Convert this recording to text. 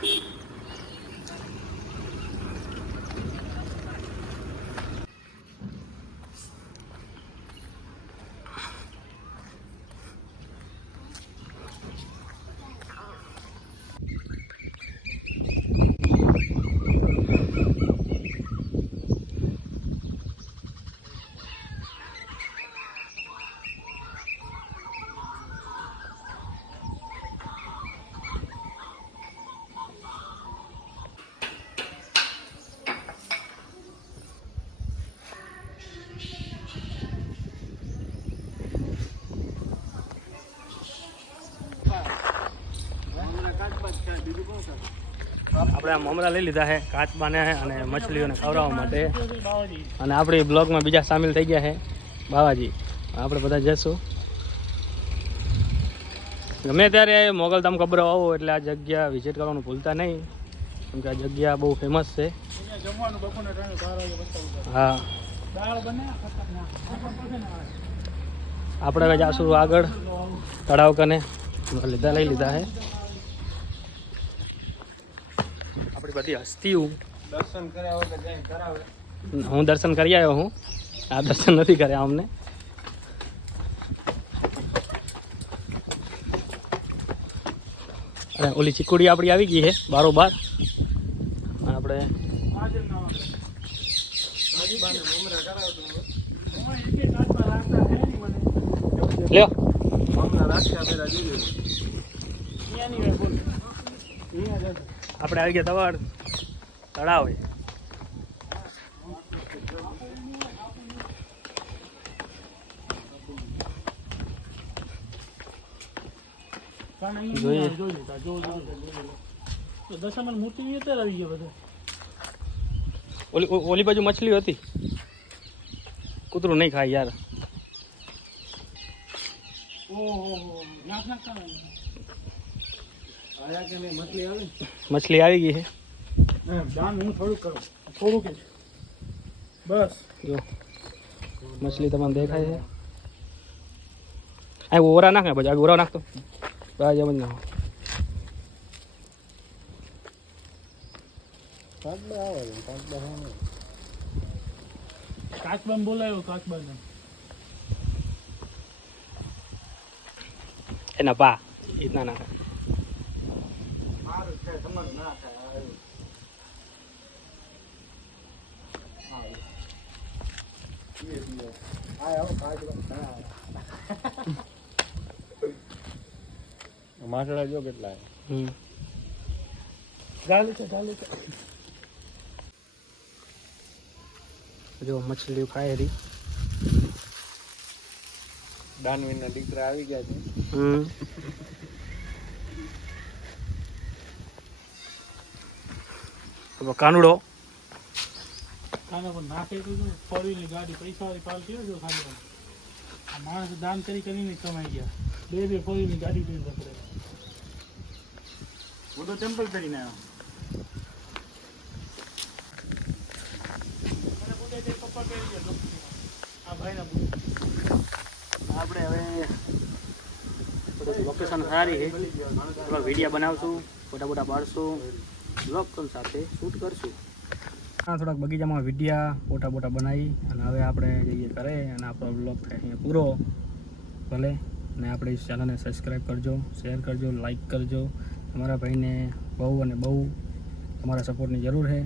Beep. આપણે આ મમરા લઈ લીધા છે કાચબાને અને મછલીઓને ખવડાવવા માટે. અને આપણી બ્લોગમાં બીજા સામેલ થઈ ગયા છે, બાવાજી. આપણે બધા જઈશું. ગમે ત્યારે મોગલધામ ખબર આવો એટલે આ જગ્યા વિઝિટ કરવાનું ભૂલતા નહીં. કેમ કે આ જગ્યા બહુ ફેમસ છે. હા. આપણે જાશું આગળ, તળાવ કને. લીધા લઈ લીધા છે. આપણી બધી હસ્તીઓ દર્શન કરાવે. હું દર્શન કરી આવ્યો હું. આ દર્શન નથી કર્યા અમને. અને ઓલી ચીકુડી આપણી આવી ગઈ છે બારોબાર. આપણે. લ્યો. રાખ્યા આપણે આવી ગયા તવાડ તળાવ દશામાની મૂર્તિ અત્યારે આવી ગયો બધો. ઓલી ઓલી બાજુ મછલી હતી. કૂતરું નહીં ખાય યાર. ઓહો નાખ નાખ મછલી આવે મછલી આવી ગઈ છે એમ, દાન હું થોડુંક કરું થોડુંક જ બસ જો મછલી તમને દેખાય છે આ ઓરા નાખ ને પછી આ ઓરા નાખતો બસ એમ જ નાખો કાચબાન બોલાયો કાચબાન એના પા ઇતના નાખે તમારું ના થાય માટલા જો કેટલા હમ. ચાલે છે ચાલે છે જો મછલીઓ ખાય રહી દાનવીના દીકરા આવી ગયા છે હમ તો કાનુડો કાના પર નાખે તો ફોર વ્હીલની ગાડી પૈસા વાળી પાલતી હોય જો ખાલી આ માણસ દાન કરી કરીને કમાઈ ગયા. બે બે ફોર વ્હીલની ગાડી લઈને પકડે હું તો ચંપલ પહેરીને આવ્યો. આપણે હવે લોકેશન સારી છે. થોડા વીડિયો બનાવશું ફોટા ફોટા પાડશું. બ્લોગ પણ સાથે શૂટ કરશું. થોડાક બગીચામાં વિડીયા ફોટા પોટા બનાવી અને હવે આપણે જઈએ ઘરે અને આપણો બ્લોગ થાય અહીંયા પૂરો. ભલે. અને આપણે ચેનલને સબસ્ક્રાઈબ કરજો શેર કરજો લાઈક કરજો. તમારા ભાઈને બહુ અને બહુ તમારા સપોર્ટની જરૂર છે.